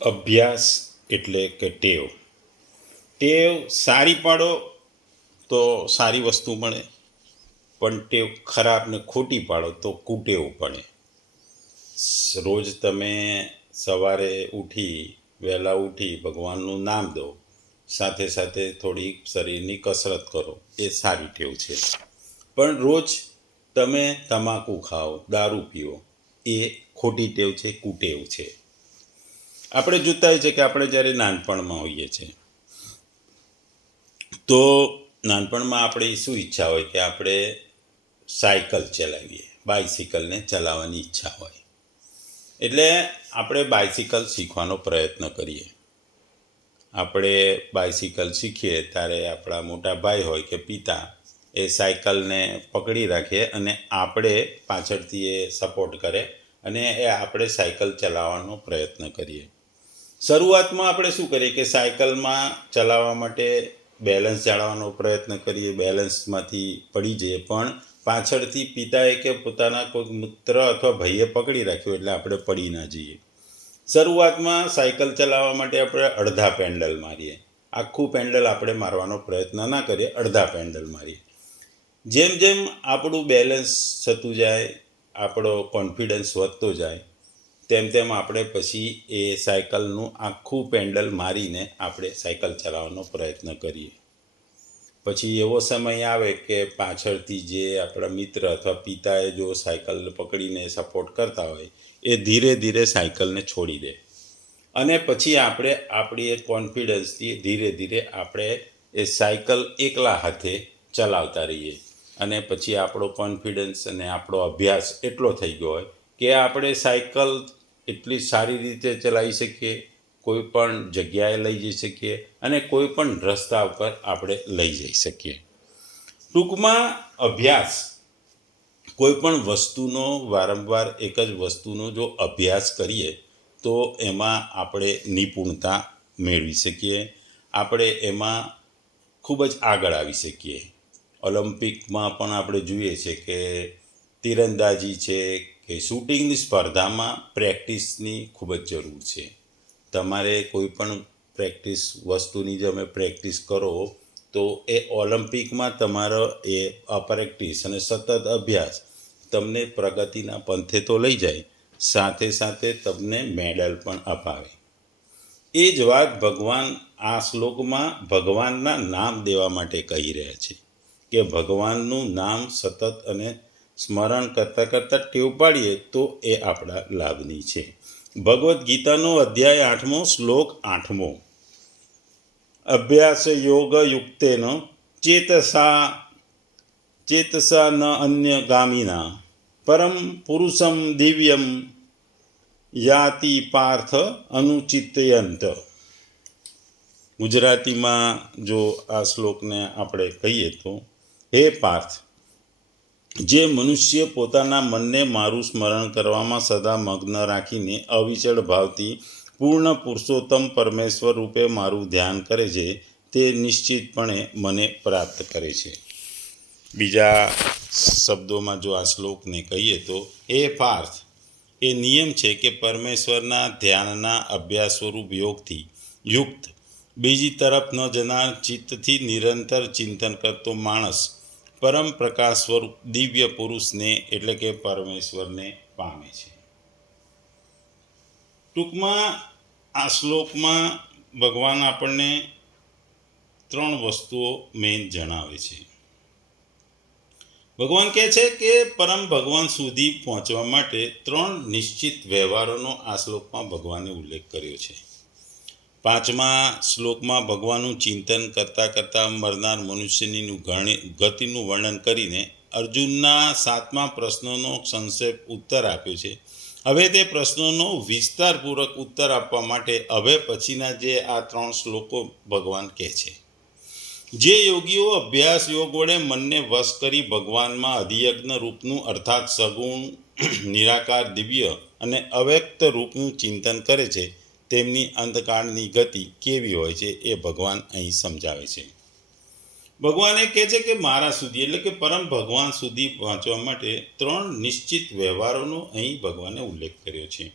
અભ્યાસ એટલે કે ટેવ. ટેવ સારી પાડો તો સારી વસ્તુ મળે, પણ ટેવ ખરાબ ને ખોટી પાડો તો કુટેવ પડે. રોજ તમે સવારે વહેલા ઉઠી ભગવાનનું નામ દો, સાથે સાથે થોડી શરીરની કસરત કરો, એ સારી ટેવ છે. પણ રોજ તમે તમાકુ ખાઓ, દારૂ પીઓ, એ ખોટી ટેવ છે, કુટેવ છે. આપણે જોતા હોય છે કે આપણે જ્યારે નાનપણમાં હોઈએ છીએ તો નાનપણમાં આપણે શું ઈચ્છા હોય કે આપણે સાયકલ ચલાવીએ, બાઇસિકલને ચલાવવાની ઈચ્છા હોય. એટલે આપણે બાઇસિકલ શીખવાનો પ્રયત્ન કરીએ. આપણે બાઇસિકલ શીખીએ ત્યારે આપણા મોટા ભાઈ હોય કે પિતા એ સાયકલને પકડી રાખે અને આપણે પાછળથી એ સપોર્ટ કરે અને એ આપણે સાયકલ ચલાવવાનો પ્રયત્ન કરીએ. શરૂઆતમાં આપણે શું કરીએ કે સાયકલમાં ચલાવવા માટે બેલેન્સ જાળવવાનો પ્રયત્ન કરીએ, બેલેન્સમાંથી પડી જઈએ, પણ પાછળથી પિતાએ કે પોતાના કોઈ મિત્ર અથવા ભાઈએ પકડી રાખ્યું એટલે આપણે પડી ના જઈએ. શરૂઆતમાં સાયકલ ચલાવવા માટે આપણે અડધા પેન્ડલ મારીએ, આખું પેન્ડલ આપણે મારવાનો પ્રયત્ન ના કરીએ, અડધા પેન્ડલ મારીએ. જેમ જેમ આપણું બેલેન્સ થતું જાય, આપણો કોન્ફિડન્સ વધતો જાય, તેમ તેમ આપણે પછી એ સાયકલનું આખું પેન્ડલ મારીને આપણે સાયકલ ચલાવવાનો પ્રયત્ન કરીએ. પછી એવો સમય આવે કે પાછળથી જે આપણા મિત્ર અથવા પિતાએ જો સાયકલ પકડીને સપોર્ટ કરતા હોય એ ધીરે ધીરે સાયકલને છોડી દે અને પછી આપણે આપણી એ કોન્ફિડન્સથી ધીરે ધીરે આપણે એ સાયકલ એકલા હાથે ચલાવતા રહીએ. અને પછી આપણો કોન્ફિડન્સ અને આપણો અભ્યાસ એટલો થઈ ગયો હોય કે આપણે સાયકલ એટલી સારી રીતે ચલાવી શકીએ, કોઈ પણ જગ્યાએ લઈ જઈ શકીએ અને કોઈ પણ રસ્તા ઉપર આપણે લઈ જઈ શકીએ. ટૂંકમાં અભ્યાસ, કોઈ પણ વસ્તુનો વારંવાર એક જ વસ્તુનો જો અભ્યાસ કરીએ તો એમાં આપણે નિપુણતા મેળવી શકીએ, આપણે એમાં ખૂબ જ આગળ આવી શકીએ. ઓલિમ્પિકમાં પણ આપણે જોઈએ છે કે તીરંદાજી છે કે શૂટિંગની સ્પર્ધામાં પ્રેક્ટિસની ખૂબ જ જરૂર છે. તમારે કોઈ પણ વસ્તુની તમે પ્રેક્ટિસ કરો તો એ ઓલિમ્પિકમાં તમારો એ અપ્રેક્ટિસ અને સતત અભ્યાસ તમને પ્રગતિના પંથે તો લઈ જાય, સાથે સાથે તમને મેડલ પણ અપાવે. એ જ વાત ભગવાન આ શ્લોકમાં ભગવાનના નામ દેવા માટે કહી રહ્યા છે કે ભગવાનનું નામ સતત અને સ્મરણ કરતાં કરતાં ટેવ પાડીએ તો એ આપણા લાભની છે. ભગવદ્ ગીતાનો અધ્યાય 8મો, શ્લોક 8મો. અભ્યાસ યોગ યુક્તેન ચેતસા ન અન્ય ગામિના પરમ પુરુષમ દિવ્યમ યાતિ પાર્થ અનુચિતયંત. ગુજરાતીમાં જો આ શ્લોકને આપણે કહીએ તો, હે પાર્થ, જે મનુષ્ય પોતાના મનને મારું સ્મરણ કરવામાં સદા મગ્ન રાખીને અવિચળ ભાવથી પૂર્ણ પુરુષોત્તમ પરમેશ્વર રૂપે મારું ધ્યાન કરે છે તે નિશ્ચિતપણે મને પ્રાપ્ત કરે છે. બીજા શબ્દોમાં જો આ શ્લોકને કહીએ તો, હે પાર્થ, એ નિયમ છે કે પરમેશ્વરના ધ્યાનના અભ્યાસ સ્વરૂપ યોગથી યુક્ત બીજી તરફ ન જનાર ચિત્તથી નિરંતર ચિંતન કરતો માણસ પરમ પ્રકાશ સ્વરૂપ દિવ્ય પુરુષને એટલે કે પરમેશ્વરને પામે છે. ટૂંકમાં આ શ્લોકમાં ભગવાન આપણને 3 વસ્તુઓ મેઇન જણાવે છે. ભગવાન કહે છે કે પરમ ભગવાન સુધી પહોંચવા માટે 3 નિશ્ચિત વ્યવહારોનો આ શ્લોકમાં ભગવાને ઉલ્લેખ કર્યો છે. 5મા શ્લોકમાં ભગવાનનું ચિંતન કરતાં કરતાં મરનાર મનુષ્યની ગતિનું વર્ણન કરીને અર્જુનના 7મા પ્રશ્નનો સંક્ષેપ ઉત્તર આપ્યો છે. હવે તે પ્રશ્નોનો વિસ્તારપૂર્વક ઉત્તર આપવા માટે હવે પછીના જે આ 3 શ્લોકો ભગવાન કહે છે. જે યોગીઓ અભ્યાસ યોગ વડે મનને વશ કરી ભગવાનમાં અધિયજ્ઞ રૂપનું અર્થાત સગુણ, નિરાકાર, દિવ્ય અને અવ્યક્ત રૂપનું ચિંતન કરે છે તેમની અંતકાળની ગતિ કેવી હોય છે એ ભગવાન અહીં સમજાવે છે. ભગવાન એ કહે છે કે મારા સુધી એટલે કે પરમ ભગવાન સુધી પહોંચવા માટે 3 નિશ્ચિત વ્યવહારોનો અહીં ભગવાને ઉલ્લેખ કર્યો છે.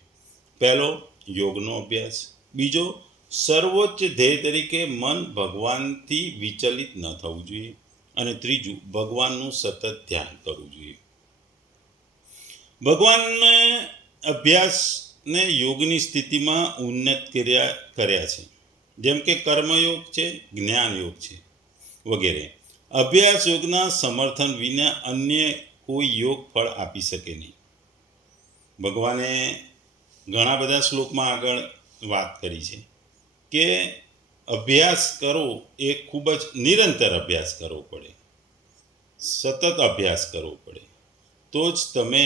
પહેલો, યોગનો અભ્યાસ. બીજો, સર્વોચ્ચ ધ્યેય તરીકે મન ભગવાનથી વિચલિત ન થવું જોઈએ. અને ત્રીજું, ભગવાનનું સતત ધ્યાન કરવું જોઈએ. ભગવાનને અભ્યાસને યોગની સ્થિતિમાં ઉન્નત કર્યા છે, જેમ કે કર્મયોગ છે, જ્ઞાન યોગ છે વગેરે. અભ્યાસ યોગના સમર્થન વિના અન્ય કોઈ યોગ ફળ આપી શકે નહીં. ભગવાને ઘણા બધા શ્લોકમાં આગળ વાત કરી છે કે અભ્યાસ કરો એ ખૂબ જ નિરંતર અભ્યાસ કરવો પડે, સતત અભ્યાસ કરવો પડે, તો જ તમે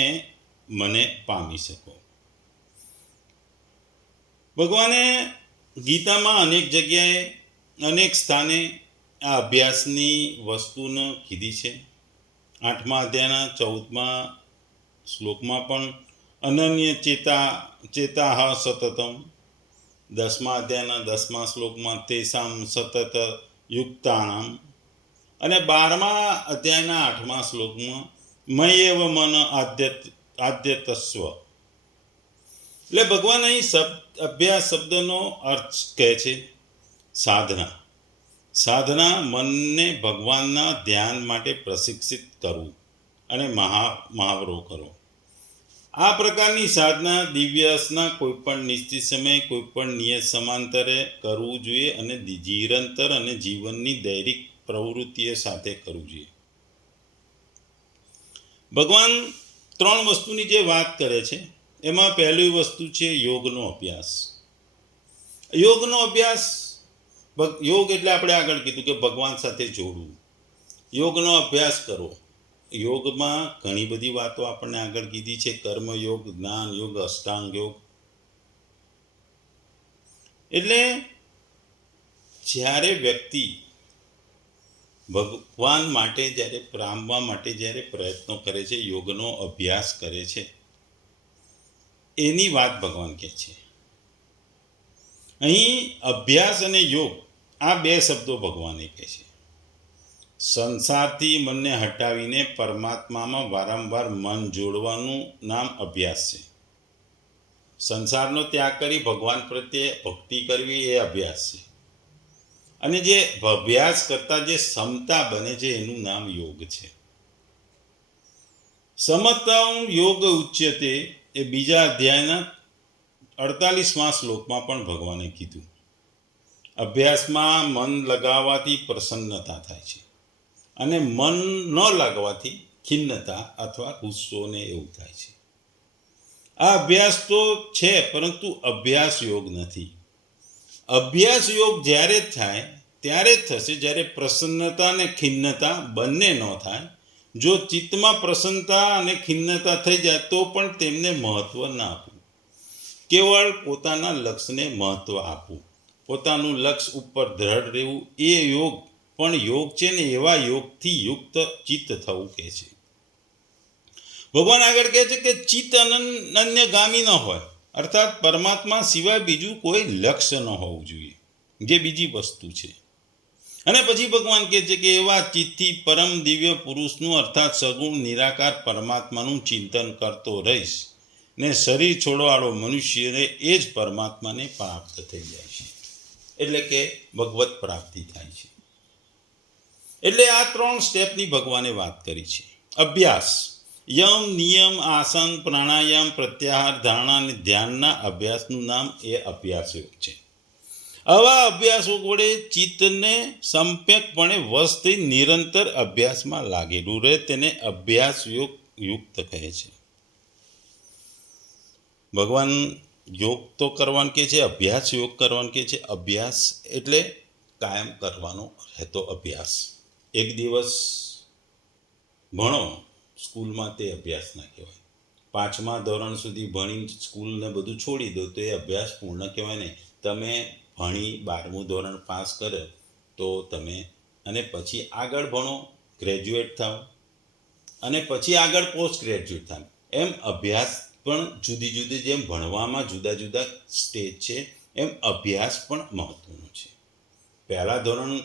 મને પામી શકો. ભગવાને ગીતામાં અનેક જગ્યાએ અનેક સ્થાને આ અભ્યાસની વસ્તુને કીધી છે. 8મા અધ્યાયના 14મા શ્લોકમાં પણ અનન્ય ચેતાહ સતતમ, 10મા અધ્યાયના 10મા શ્લોકમાં તેસામ સતત યુક્તાનામ, અને 12મા અધ્યાયના 8મા શ્લોકમાં મય્યેવ મન આદ્યતસ્વ. એટલે ભગવાન અહીં અભ્યાસ શબ્દનો અર્થ કહે છે સાધના. સાધના મનને ભગવાનના ધ્યાન માટે પ્રશિક્ષિત કરવું અને મહાવરો કરો. આ પ્રકારની સાધના દિવ્યાસના કોઈપણ નિશ્ચિત સમયે કોઈપણ નિયત સમાંતરે કરવું જોઈએ અને નિરંતર અને જીવનની દૈનિક પ્રવૃત્તિઓ સાથે કરવું જોઈએ. ભગવાન 3 વસ્તુની જે વાત કરે છે એમાં પહેલી વસ્તુ છે યોગનો અભ્યાસ. યોગનો અભ્યાસ, યોગ એટલે આપણે આગળ કીધું કે ભગવાન સાથે જોડવું. યોગનો અભ્યાસ કરો. યોગમાં ઘણી બધી વાતો આપણને આગળ કીધી છે, કર્મયોગ, જ્ઞાન યોગ, અષ્ટાંગ યોગ. એટલે જ્યારે વ્યક્તિ ભગવાન માટે જ્યારે પામવા માટે જ્યારે પ્રયત્નો કરે છે, યોગનો અભ્યાસ કરે છે, એની વાત ભગવાન કહે છે. અહીં અભ્યાસ અને યોગ આ 2 શબ્દો ભગવાને કહે છે. સંસારથી મનને હટાવીને પરમાત્મામાં વારંવાર મન જોડવાનું નામ અભ્યાસ છે. સંસારનો ત્યાગ કરી ભગવાન પ્રત્યે ભક્તિ કરવી એ અભ્યાસ છે. અને જે અભ્યાસ કરતા જે ક્ષમતા બને છે એનું નામ યોગ છે. સમત્વમ યોગ ઉચ્યતે એ 2 અધ્યાયના 48મા શ્લોકમાં પણ ભગવાને કીધું. અભ્યાસમાં મન લગાવવાથી પ્રસન્નતા થાય છે અને મન ન લાગવાથી ખિન્નતા અથવા ગુસ્સો ને એવું થાય છે. આ અભ્યાસ તો છે પરંતુ અભ્યાસ યોગ નથી. અભ્યાસ યોગ જ્યારે થાય ત્યારે જ થશે જ્યારે પ્રસન્નતા અને ખિન્નતા બંને ન થાય. જો ચિત્તમાં પ્રસન્નતા અને ખિન્નતા થઈ જાય તો પણ તેમને મહત્વ ના આપવું, કેવળ પોતાના લક્ષ્યને મહત્વ આપવું, પોતાનું લક્ષ્ય ઉપર દ્રઢ રહેવું, એ યોગ પણ યોગ છે ને એવા યોગથી યુક્ત ચિત્ત થવું કહે છે. ભગવાન આગળ કહે છે કે ચિત્ત અનન્યગામી ન હોય, અર્થાત પરમાત્મા સિવાય બીજું કોઈ લક્ષ્ય ન હોવું જોઈએ, જે બીજી વસ્તુ છે. અને પછી ભગવાન કહે છે કે એવા ચિત્તથી પરમ દિવ્ય પુરુષનું અર્થાત સગુણ નિરાકાર પરમાત્માનું ચિંતન કરતો રહીશ ને શરીર છોડવાળો મનુષ્યને એ જ પરમાત્માને પ્રાપ્ત થઈ જાય છે. એટલે કે ભગવત પ્રાપ્તિ થાય છે. એટલે આ 3 સ્ટેપની ભગવાને વાત કરી છે. અભ્યાસ, યમ, નિયમ, આસન, પ્રાણાયામ, પ્રત્યાહાર, ધારણા અને ધ્યાનના અભ્યાસનું નામ એ અભ્યાસ યોગ છે. આવા અભ્યાસો વડે ચિત્તને સંપેકપણે વશ થઈ નિરંતર અભ્યાસમાં લાગેલું રહે તેને અભ્યાસ યોગ યુક્ત કહે છે. ભગવાન યોગ તો કરવાનું કહે છે, અભ્યાસ યોગ કરવાનું કહે છે. અભ્યાસ એટલે કાયમ કરવાનો રહેતો અભ્યાસ. એક દિવસ ભણો સ્કૂલમાં તે અભ્યાસ ના કહેવાય. 5મા ધોરણ સુધી ભણી સ્કૂલને બધું છોડી દો તો એ અભ્યાસ પૂર્ણ કહેવાય નહીં. તમે ભણી 12મું ધોરણ પાસ કરે તો તમે અને પછી આગળ ભણો, ગ્રેજ્યુએટ થાવ અને પછી આગળ પોસ્ટ ગ્રેજ્યુએટ થાવ. એમ અભ્યાસ પણ જુદી જુદી, જેમ ભણવામાં જુદા જુદા સ્ટેજ છે એમ અભ્યાસ પણ મહત્વનો છે. 1લા ધોરણ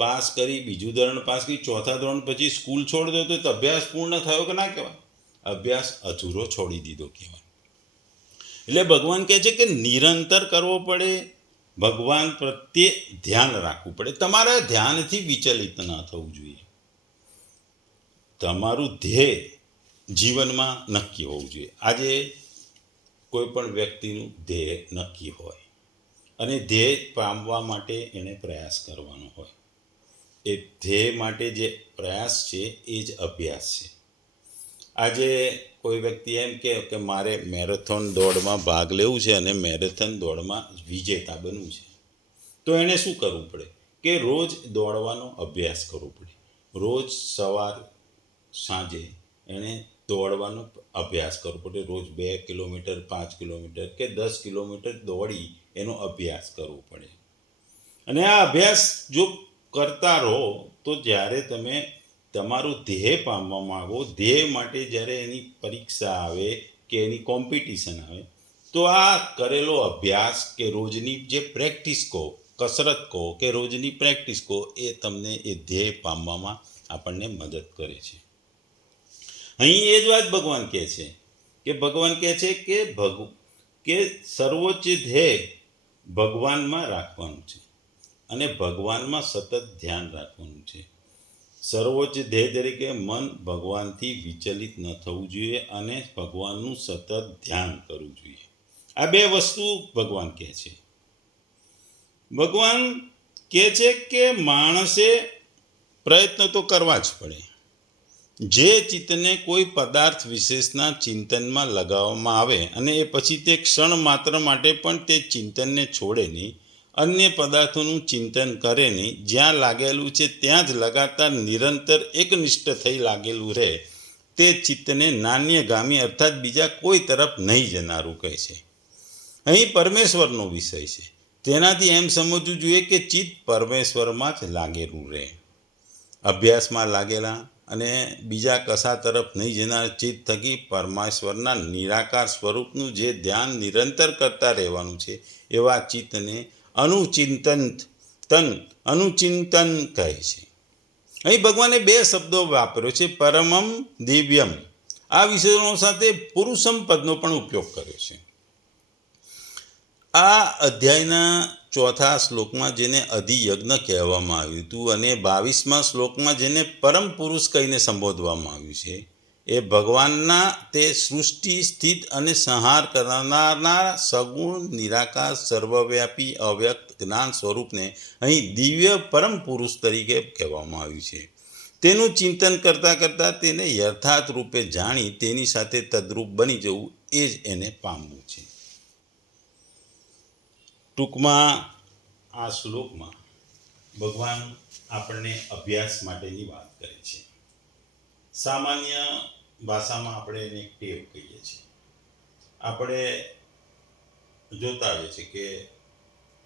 પાસ કરી, 2જું ધોરણ પાસ કરી, 4થા ધોરણ પછી સ્કૂલ છોડી દો તો અભ્યાસ પૂર્ણ થયો કે ના કહેવાય? અભ્યાસ અધૂરો છોડી દીધો કહેવાય. એટલે ભગવાન કહે છે કે નિરંતર કરવો પડે, ભગવાન પ્રત્યે ધ્યાન રાખવું પડે. તમારા ધ્યાનથી વિચલિત ના થવું જોઈએ. તમારું ધ્યેય જીવનમાં નક્કી હોવું જોઈએ. આજે કોઈ પણ વ્યક્તિનું ધ્યેય નક્કી હોય અને ધ્યેય પામવા માટે એને પ્રયાસ કરવાનો હોય. એ ધ્યેય માટે જે પ્રયાસ છે એ જ અભ્યાસ છે. આજે કોઈ વ્યક્તિ એમ કહે કે મારે મેરેથોન દોડમાં ભાગ લેવું છે અને મેરેથોન દોડમાં વિજેતા બનવું છે, તો એણે શું કરવું પડે કે રોજ દોડવાનો અભ્યાસ કરવો પડે. રોજ સવાર સાંજે એણે દોડવાનો અભ્યાસ કરવો પડે. રોજ 2 કિલોમીટર, 5 કિલોમીટર કે 10 કિલોમીટર દોડી એનો અભ્યાસ કરવો પડે. અને આ અભ્યાસ જો કરતા રહો તો જ્યારે તમે તમારું ધ્યેય પામવા માંગો, ધ્યેય માટે જ્યારે એની પરીક્ષા આવે કે એની કોમ્પિટિશન આવે, તો આ કરેલો અભ્યાસ કે રોજની જે પ્રેક્ટિસ કહો, કસરત કહો કે રોજની પ્રેક્ટિસ કહો, એ તમને એ ધ્યેય પામવામાં આપણને મદદ કરે છે. અહીં એ જ વાત ભગવાન કહે છે કે સર્વોચ્ચ ધ્યેય ભગવાનમાં રાખવાનું છે અને ભગવાનમાં સતત ધ્યાન રાખવાનું છે. સર્વોચ્ચ ધ્યેય તરીકે મન ભગવાનથી વિચલિત ન થવું જોઈએ અને ભગવાનનું સતત ધ્યાન કરવું જોઈએ. આ બે વસ્તુ ભગવાન કહે છે. ભગવાન કહે છે કે માણસે પ્રયત્ન તો કરવા જ પડે. જે ચિત્તને કોઈ પદાર્થ વિશેષના ચિંતનમાં લગાવવામાં આવે અને એ પછી તે ક્ષણ માત્ર માટે પણ તે ચિંતનને છોડે નહીં, અન્ય પદાર્થોનું ચિંતન કરે નહીં, જ્યાં લાગેલું છે ત્યાં જ લગાતાર નિરંતર એકનિષ્ઠ થઈ લાગેલું રહે, તે ચિત્તને નાન્યગામી અર્થાત બીજા કોઈ તરફ નહીં જનારું કહે છે. અહીં પરમેશ્વરનો વિષય છે. તેનાથી એમ સમજવું જોઈએ કે ચિત્ત પરમેશ્વરમાં જ લાગેલું રહે. અભ્યાસમાં લાગેલા અને બીજા કશા તરફ નહીં જનાર ચિત્ત થકી પરમેશ્વરના નિરાકાર સ્વરૂપનું જે ધ્યાન નિરંતર કરતા રહેવાનું છે, એવા ચિત્તને અનુચિંતન કહે છે. અહીં ભગવાને 2 શબ્દો વાપર્યો છે, પરમમ દિવ્યમ. આ વિશેષણો સાથે પુરુષમ પદનો પણ ઉપયોગ કર્યો છે. આ અધ્યાયના 4થા શ્લોકમાં જેને અધિયજ્ઞ કહેવામાં આવ્યું હતું અને 22મા શ્લોકમાં જેને પરમ પુરુષ કહીને સંબોધવામાં આવ્યું છે, એ ભગવાનના તે સૃષ્ટિ, સ્થિત અને સંહાર કરનારના સગુણ, નિરાકાર, સર્વવ્યાપી, અવ્યક્ત જ્ઞાન સ્વરૂપને અહીં દિવ્ય પરમ પુરુષ તરીકે કહેવામાં આવ્યું છે. તેનું ચિંતન કરતાં કરતાં તેને યથાર્થ રૂપે જાણી તેની સાથે તદ્રૂપ બની જવું, એ જ એને પામવું છે. ટૂંકમાં આ શ્લોકમાં ભગવાન આપણને અભ્યાસ માટેની વાત કરે છે. સામાન્ય ભાષામાં આપણે એને ટેવ કહીએ છીએ. આપણે જોતા હોઈએ છીએ કે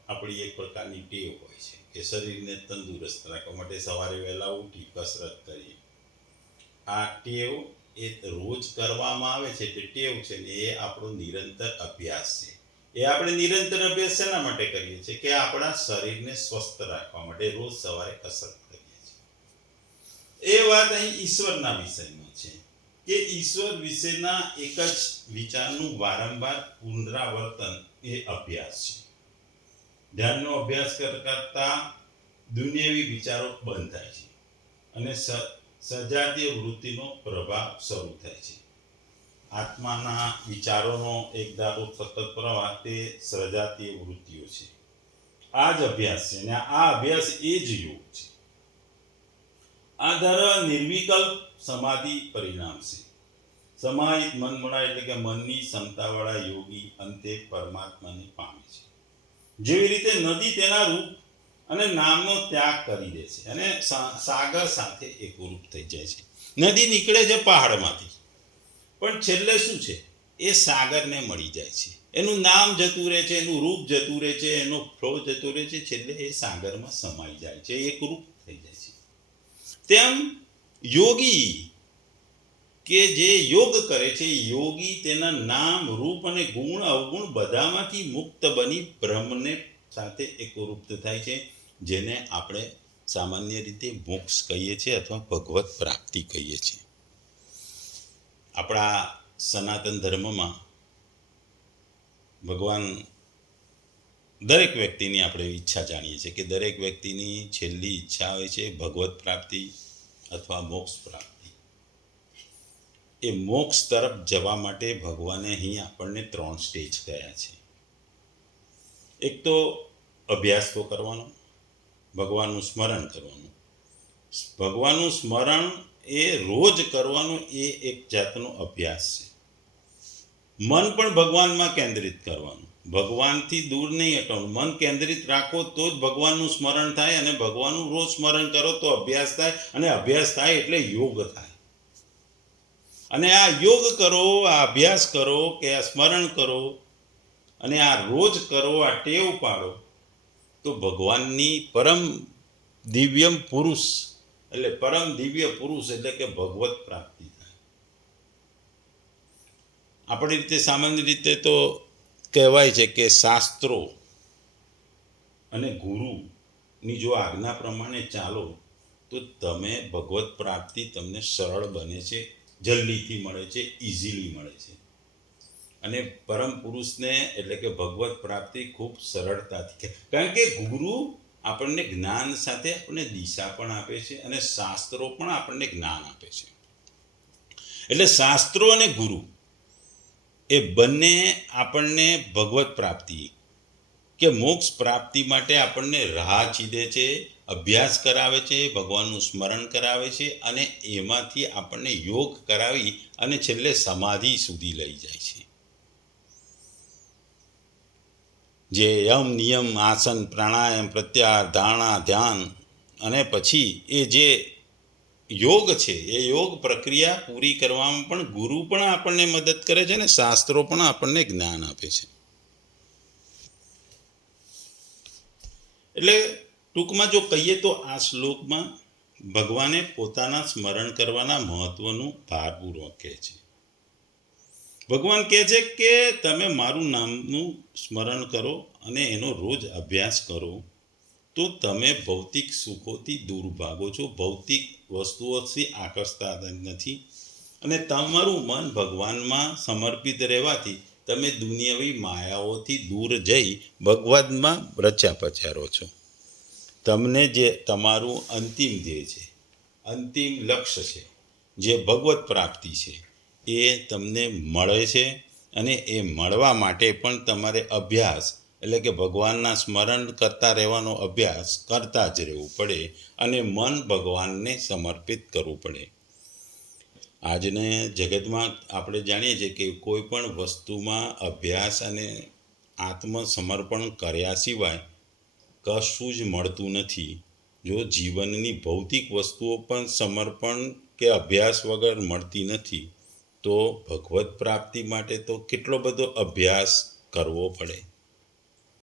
આપણી એક પ્રકારની ટેવ હોય છે કે શરીરને તંદુરસ્ત રાખવા માટે સવારે વહેલા ઉઠી કસરત કરીએ. આ ટેવ એ રોજ કરવામાં આવે છે તે ટેવ છે ને એ આપણો નિરંતર અભ્યાસ છે. એ આપણે નિરંતર અભ્યાસ શેના માટે કરીએ છીએ કે આપણા શરીરને સ્વસ્થ રાખવા માટે રોજ સવારે કસરત કરીએ છીએ. એ વાત અહીં ઈશ્વરના વિષયમાં છે કે ઈશ્વર વિશેના એક જ વિચારનું વારંવાર પુનરાવર્તન એ અભ્યાસ છે. ધ્યાનનો અભ્યાસ કરતા દુનિયાવી વિચારો બંધ થાય છે અને સજાતીય વૃત્તિનો પ્રભાવ શરૂ થાય છે. આત્માના વિચારોનો એક ધારો સતત પ્રવાહ તે સજાતીય વૃત્તિઓ છે. આ જ અભ્યાસ છે અને આ અભ્યાસ એ જ યોગ છે. આ ધારા નિર્વિકલ્પ સમાધિ પરિણામ છે. સમાહિત મનમોડા એટલે કે મનની ક્ષમતાવાળા યોગી અંતે પરમાત્માને પામે છે. જેવી રીતે નદી તેના રૂપ અને નામનો ત્યાગ કરી દે છે અને સાગર સાથે એકરૂપ થઈ જાય છે. નદી નીકળે છે પહાડમાંથી, પણ છેલ્લે શું છે? એ સાગરને મળી જાય છે. એનું નામ જતું રહે છે, એનું રૂપ જતું રહે છે, એનો ફ્લો જતો રહે છે, છેલ્લે એ સાગરમાં સમાઈ જાય છે, એકરૂપ થઈ જાય છે. તેમ યોગી કે જે યોગ કરે છે, યોગી તેના નામ, રૂપ અને ગુણ અવગુણ બધામાંથી મુક્ત બની બ્રહ્મને સાથે એકરૂપ થાય છે, જેને આપણે સામાન્ય રીતે મોક્ષ કહીએ છીએ અથવા ભગવત પ્રાપ્તિ કહીએ છીએ. આપણા સનાતન ધર્મમાં ભગવાન દરેક વ્યક્તિની આપણે ઈચ્છા જાણીએ છીએ કે દરેક વ્યક્તિની છેલ્લી ઈચ્છા હોય છે ભગવત પ્રાપ્તિ અથવા મોક્ષ પ્રાપ્તિ. એ મોક્ષ તરફ જવા માટે ભગવાને અહીં આપણને 3 સ્ટેજ કયા છે. એક તો અભ્યાસ તો કરવાનો, ભગવાનનું સ્મરણ કરવાનું. ભગવાનનું સ્મરણ એ રોજ કરવાનું, એ એક જાતનો અભ્યાસ છે. મન પણ ભગવાનમાં કેન્દ્રિત કરવાનું, ભગવાનથી દૂર નહીં હટવાનું. મન કેન્દ્રિત રાખો તો જ ભગવાનનું સ્મરણ થાય, અને ભગવાનનું રોજ સ્મરણ કરો તો અભ્યાસ થાય, અને અભ્યાસ થાય એટલે યોગ થાય. અને આ યોગ કરો, આ અભ્યાસ કરો કે આ સ્મરણ કરો અને આ રોજ કરો, આ ટેવ પાડો, તો ભગવાનની પરમ દિવ્ય પુરુષ એટલે કે ભગવત પ્રાપ્તિ થાય. આપણી રીતે સામાન્ય રીતે તો કહેવાય છે કે શાસ્ત્રો અને ગુરુની જો આજ્ઞા પ્રમાણે ચાલો તો તમે ભગવત પ્રાપ્તિ તમને સરળ બને છે, જલ્દીથી મળે છે, ઇઝીલી મળે છે. અને પરમ પુરુષને એટલે કે ભગવત પ્રાપ્તિ ખૂબ સરળતાથી, કારણ કે ગુરુ આપણને જ્ઞાન સાથે આપણને દિશા પણ આપે છે અને શાસ્ત્રો પણ આપણને જ્ઞાન આપે છે. એટલે શાસ્ત્રો અને ગુરુ એ બંને આપણને ભગવત પ્રાપ્તિ કે મોક્ષ પ્રાપ્તિ માટે આપણને રાહ ચીંધે છે, અભ્યાસ કરાવે છે, ભગવાનનું સ્મરણ કરાવે છે, અને એમાંથી આપણને યોગ કરાવી અને છેલ્લે સમાધિ સુધી લઈ જાય છે. જે યમ નિયમ આસન પ્રાણાયામ પ્રત્યાહાર ધારણા ધ્યાન અને પછી એ જે યોગ છે, એ યોગ પ્રક્રિયા પૂરી કરવામાં પણ ગુરુ પણ આપણને મદદ કરે છે અને શાસ્ત્રો પણ આપણને જ્ઞાન આપે છે. એટલે ટૂંકમાં જો કહીએ તો આ શ્લોકમાં ભગવાને પોતાના સ્મરણ કરવાના મહત્વનું ભારપૂર્વક કહે છે. ભગવાન કહે છે કે તમે મારું નામનું સ્મરણ કરો અને એનો રોજ અભ્યાસ કરો તો તમે ભૌતિક સુખોથી દૂર ભાગો છો, ભૌતિક વસ્તુઓથી આકર્ષતા નથી, અને તમારું મન ભગવાનમાં સમર્પિત રહેવાથી તમે દુનિયાવી માયાઓથી દૂર જઈ ભગવાનમાં રચ્યા પચ્યા છો. તમને જે તમારું અંતિમ ધ્યેય છે, અંતિમ લક્ષ્ય છે, જે ભગવત પ્રાપ્તિ છે, એ તમને મળે છે. અને એ મળવા માટે પણ તમારે અભ્યાસ એટલે કે ભગવાનના સ્મરણ કરતા રહેવાનો અભ્યાસ કરતા જ રહેવું પડે અને મન ભગવાનને સમર્પિત કરવું પડે. આજને જગતમાં આપણે જાણીએ છીએ કે કોઈ પણ વસ્તુમાં અભ્યાસ અને આત્મસમર્પણ કર્યા સિવાય કશું જ મળતું નથી. જો જીવનની ભૌતિક વસ્તુઓ પણ સમર્પણ કે અભ્યાસ વગર મળતી નથી, તો ભગવત પ્રાપ્તિ માટે તો કેટલો બધો અભ્યાસ કરવો પડે.